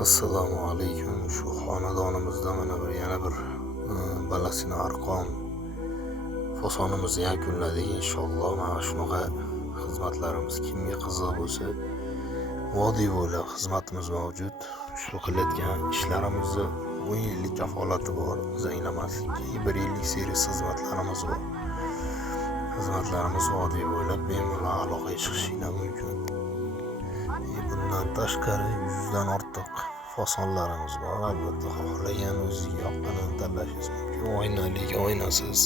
Assalomu alaykum. Shu xonadonimizda mana yana bir balasina arqon fasonimizni yakunladik inshaalloh. Mana shunaqa xizmatlarimiz kimga qiziq bo'lsa, vodiy bo'ylab xizmatimiz mavjud. Shu qilayotgan ishlarimizni 10 yillik kafolati bor, zanglamaslikka. 1 yillik servis xizmatlarimiz bor. Xizmatlarimiz vodiy bo'ylab bemalol aloqaga chiqishinglar mumkin. Bundan tashqari 100 dan ortiq fasonlarimiz bor. Albatta xohlagan o'ziga yoqqanini tanlashingiz mumkin. Oynali, oynasiz